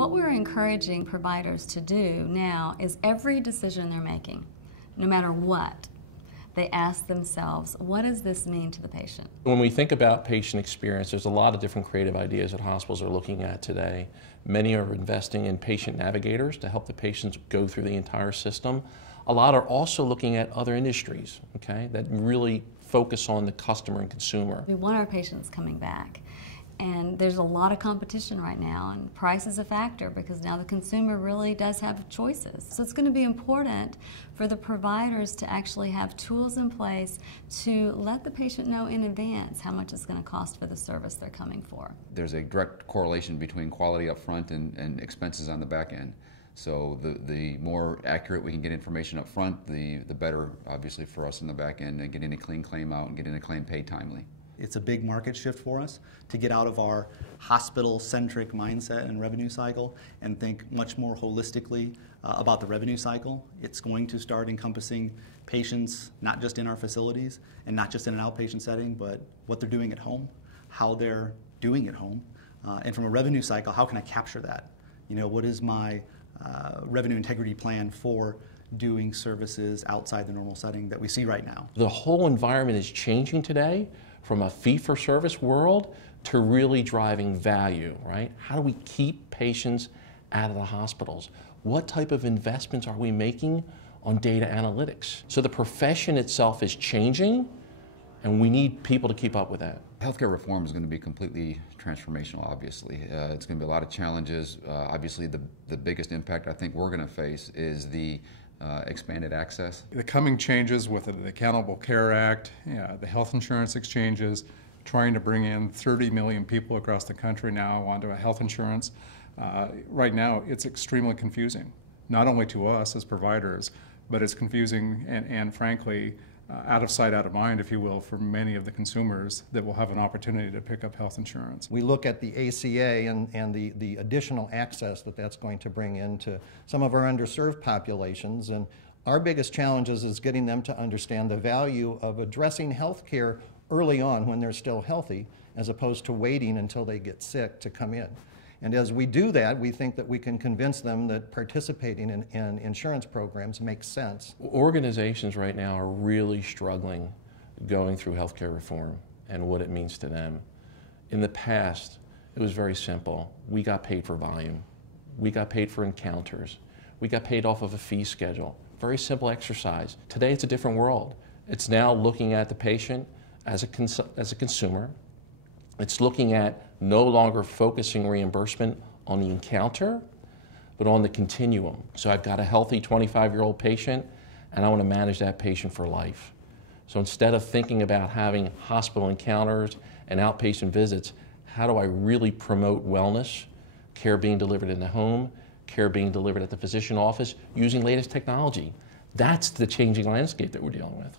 What we're encouraging providers to do now is every decision they're making, no matter what, they ask themselves, what does this mean to the patient? When we think about patient experience, there's a lot of different creative ideas that hospitals are looking at today. Many are investing in patient navigators to help the patients go through the entire system. A lot are also looking at other industries, okay, that really focus on the customer and consumer. We want our patients coming back. And there's a lot of competition right now, and price is a factor because now the consumer really does have choices. So it's going to be important for the providers to actually have tools in place to let the patient know in advance how much it's going to cost for the service they're coming for. There's a direct correlation between quality up front and expenses on the back end. So the more accurate we can get information up front, the better, obviously, for us in the back end, and getting a clean claim out and getting a claim paid timely. It's a big market shift for us to get out of our hospital-centric mindset and revenue cycle and think much more holistically about the revenue cycle. It's going to start encompassing patients not just in our facilities and not just in an outpatient setting, but what they're doing at home, how they're doing at home, and from a revenue cycle, how can I capture that? You know, what is my revenue integrity plan for doing services outside the normal setting that we see right now? The whole environment is changing today from a fee-for-service world to really driving value, right? How do we keep patients out of the hospitals? What type of investments are we making on data analytics? So the profession itself is changing, and we need people to keep up with that. Healthcare reform is going to be completely transformational, obviously. It's going to be a lot of challenges. Obviously, the biggest impact I think we're going to face is the expanded access. The coming changes with the Accountable Care Act, the health insurance exchanges, trying to bring in 30 million people across the country now onto a health insurance. Right now, it's extremely confusing, not only to us as providers, but it's confusing and frankly, out of sight, out of mind, if you will, for many of the consumers that will have an opportunity to pick up health insurance. We look at the ACA and the additional access that that's going to bring into some of our underserved populations, and our biggest challenges is getting them to understand the value of addressing health care early on when they're still healthy, as opposed to waiting until they get sick to come in. And as we do that, we think that we can convince them that participating in insurance programs makes sense. Organizations right now are really struggling going through healthcare reform and what it means to them. In the past, it was very simple. We got paid for volume. We got paid for encounters. We got paid off of a fee schedule. Very simple exercise. Today, it's a different world. It's now looking at the patient as a consumer. It's looking at no longer focusing reimbursement on the encounter, but on the continuum. So I've got a healthy 25-year-old patient, and I want to manage that patient for life. So instead of thinking about having hospital encounters and outpatient visits, how do I really promote wellness, care being delivered in the home, care being delivered at the physician office, using latest technology? That's the changing landscape that we're dealing with.